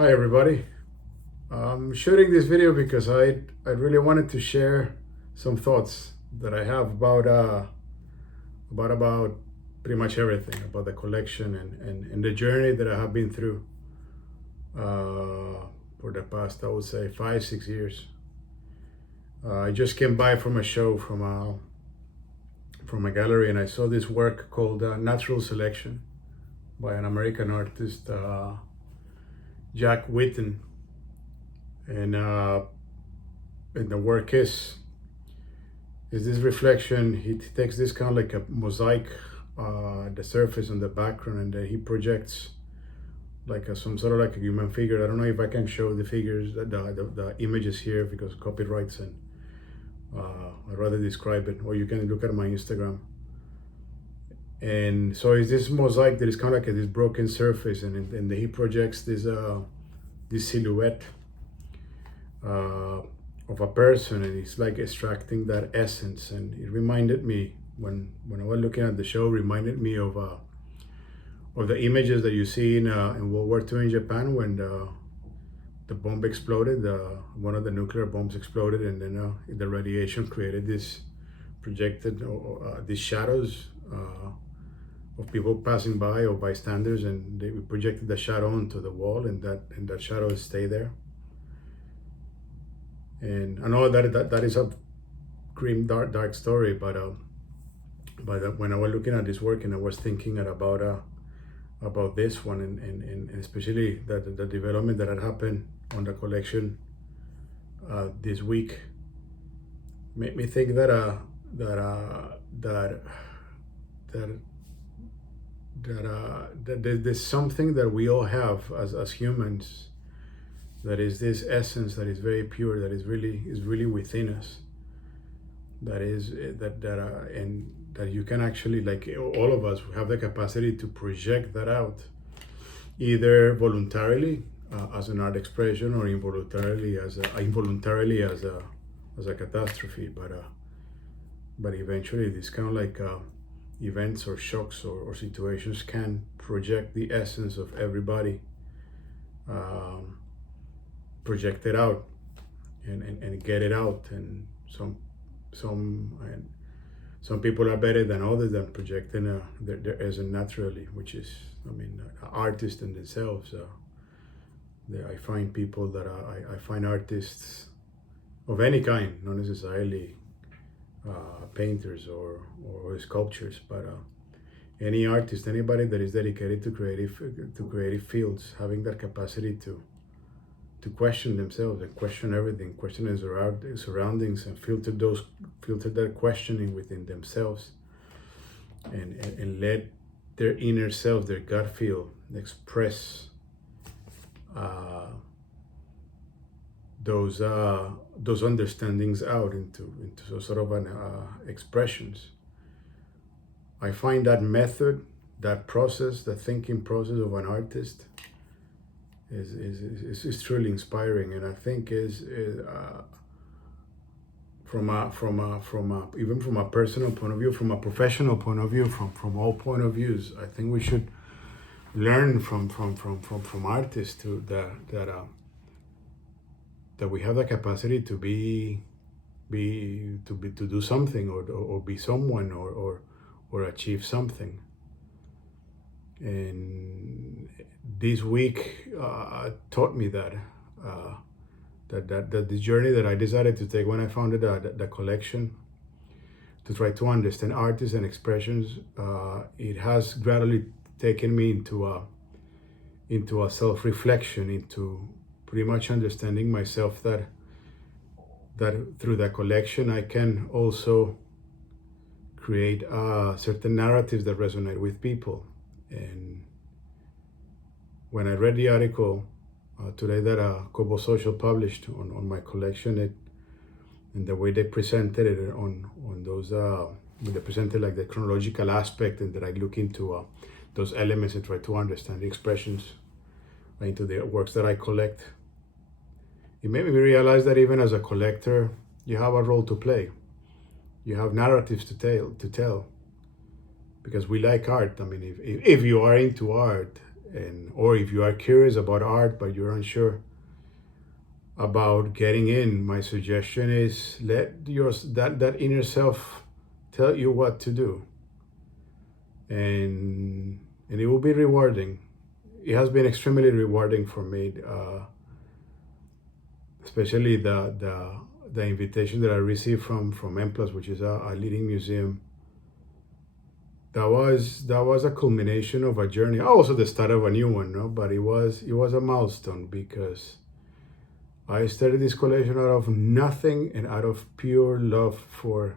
Hi everybody. I'm shooting this video because I really wanted to share some thoughts that I have about pretty much everything about the collection and the journey that I have been through for the past, I would say, 5-6 years. I just came by from a show from a gallery, and I saw this work called Natural Selection by an American artist, Jack Whitten. And the work is this reflection. He takes this kind of like a mosaic, the surface and the background, and then he projects like some sort of like a human figure. I don't know if I can show the figures, the images here because copyrights, and I'd rather describe it, or you can look at my Instagram. And so it's this mosaic that is kind of like this broken surface, and he projects this silhouette of a person, and it's like extracting that essence. And it reminded me, when I was looking at the show, reminded me of the images that you see in World War II in Japan, when the bomb exploded, one of the nuclear bombs exploded, and then the radiation created this projected these shadows of people passing by or bystanders, and they projected the shadow onto the wall, and that shadow stay there. And I know that is a grim, dark story, but when I was looking at this work and I was thinking about this one, and especially the development that had happened on the collection this week, made me think that there's something that we all have as humans, that is this essence that is very pure, that is really within us, that is and that you can actually, like all of us, have the capacity to project that out, either voluntarily as an art expression, or involuntarily as a catastrophe. But eventually this kind of like events or shocks or situations can project the essence of everybody, project it out and get it out. And some people are better than others than projecting their essence naturally, which is, I mean, artists in themselves. I find people that I find artists of any kind, not necessarily painters or sculptures, but any artist, anybody that is dedicated to creative fields, having that capacity to question themselves and question everything, question their surroundings, and filter that questioning within themselves, and let their inner self, their gut feel, express those understandings out into sort of an expressions. I find that method, that process, the thinking process of an artist is truly inspiring. And I think is even from a personal point of view, from a professional point of view, from all point of views, I think we should learn from artists that we have the capacity to do something, or be someone, or achieve something. And this week taught me that the journey that I decided to take when I founded the collection, to try to understand artists and expressions, it has gradually taken me into a self-reflection, into pretty much understanding myself, that through the collection I can also create certain narratives that resonate with people. And when I read the article today that Kobo Social published on my collection, and the way they presented it on those, they presented like the chronological aspect, and that I look into those elements and try to understand the expressions into the works that I collect. It made me realize that even as a collector, you have a role to play. You have narratives to tell, because we like art. I mean, if you are into art, and or if you are curious about art but you're unsure about getting in, my suggestion is let that inner self tell you what to do, and it will be rewarding. It has been extremely rewarding for me, especially the invitation that I received from M Plus, which is a leading museum. That was a culmination of a journey, also the start of a new one, no? But it was a milestone because I started this collection out of nothing and out of pure love for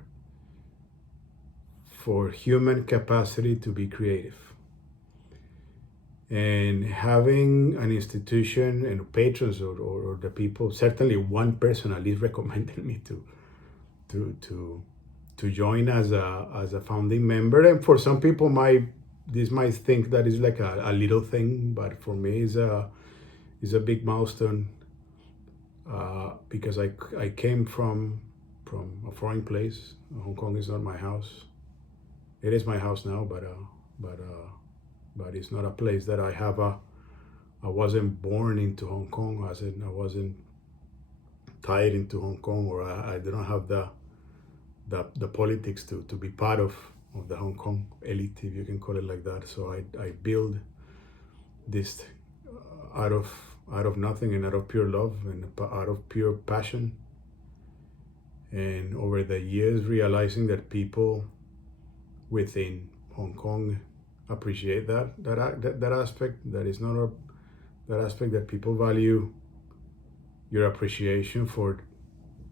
human capacity to be creative. And having an institution and patrons or the people, certainly one person at least recommended me to join as a founding member. And for some people this might think that is like a little thing, but for me it's a big milestone, because I came from a foreign place. Hong Kong is not my house. It is my house now, but it's not a place that I wasn't born into Hong Kong. I wasn't tied into Hong Kong, or I don't have the politics to be part of the Hong Kong elite, if you can call it like that. So I build this out of nothing and out of pure love and out of pure passion. And over the years, realizing that people within Hong Kong appreciate that aspect. That is not that aspect that people value your appreciation for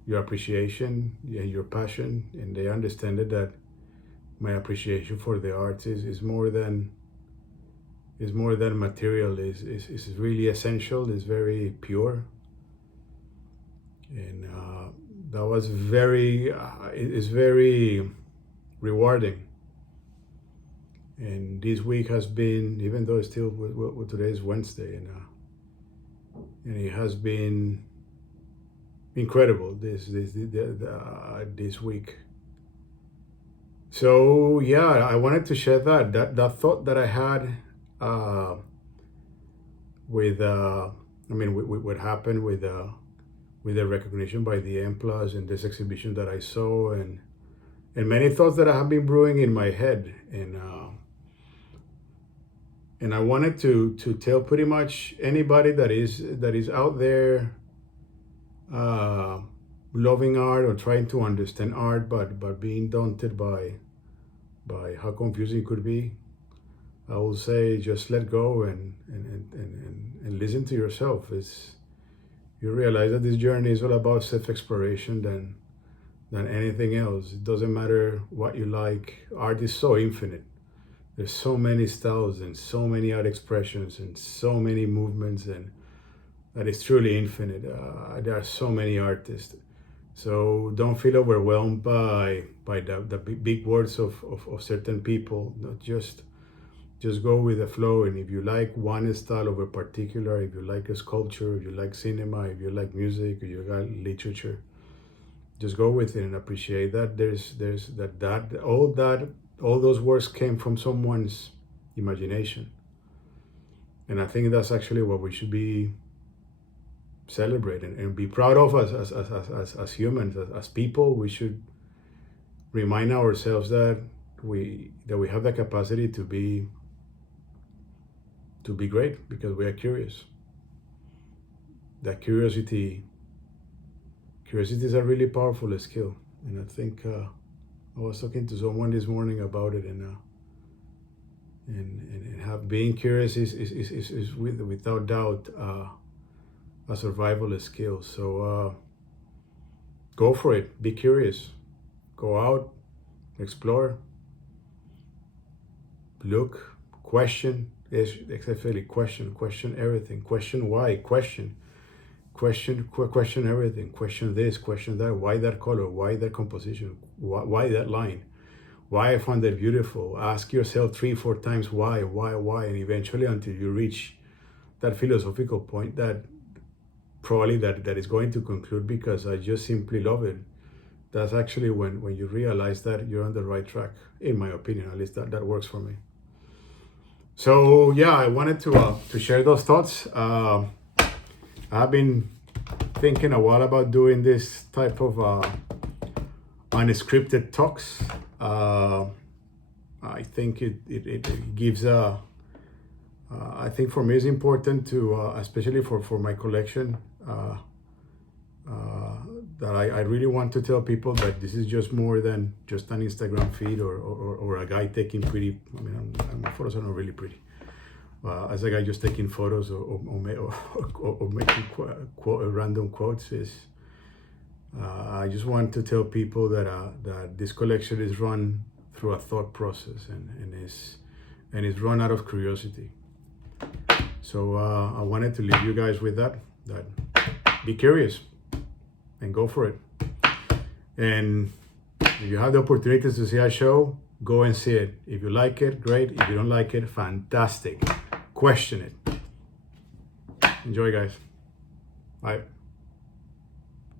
your appreciation and your passion, and they understand that my appreciation for the arts is more than material. Is really essential. Is very pure, and that was very is very rewarding. And this week has been, even though it's still today is Wednesday, and it has been incredible this week. So yeah, I wanted to share that thought that I had with what happened with the recognition by the M Plus and this exhibition that I saw, and many thoughts that I have been brewing in my head, and I wanted to tell pretty much anybody that is out there loving art or trying to understand art, but being daunted by how confusing it could be. I will say just let go and listen to yourself. You realize that this journey is all about self-exploration than anything else. It doesn't matter what you like. Art is so infinite. There's so many styles and so many art expressions and so many movements, and that is truly infinite. There are so many artists. So don't feel overwhelmed by the big words of certain people. Not just go with the flow. And if you like one style over particular, if you like a sculpture, if you like cinema, if you like music, if you like literature, just go with it and appreciate that there's all those works came from someone's imagination. And I think that's actually what we should be celebrating and be proud of as humans, as people. We should remind ourselves that we have the capacity to be great because we are curious. That curiosity is a really powerful skill, and I think I was talking to someone this morning about it, and being curious is without doubt a survival skill. So go for it. Be curious. Go out, explore, look, question. Exactly. Question everything. Question why. Question everything. Question this, question that. Why that color? Why that composition? Why that line? Why I found that beautiful? Ask yourself 3-4 times why, and eventually until you reach that philosophical point that probably that is going to conclude because I just simply love it. That's actually when you realize that you're on the right track, in my opinion. At least that works for me. So yeah, I wanted to share those thoughts. I've been thinking a while about doing this type of unscripted talks. I think it gives a. I think for me it's important to, especially for my collection, that I really want to tell people that this is just more than just an Instagram feed or a guy taking pretty. I mean, my photos are not really pretty. As a guy just taking photos or making random quotes is. I just want to tell people that this collection is run through a thought process and is run out of curiosity. So I wanted to leave you guys with that be curious and go for it. And if you have the opportunity to see a show, go and see it. If you like it, great. If you don't like it, fantastic. Question it. Enjoy, guys. Bye.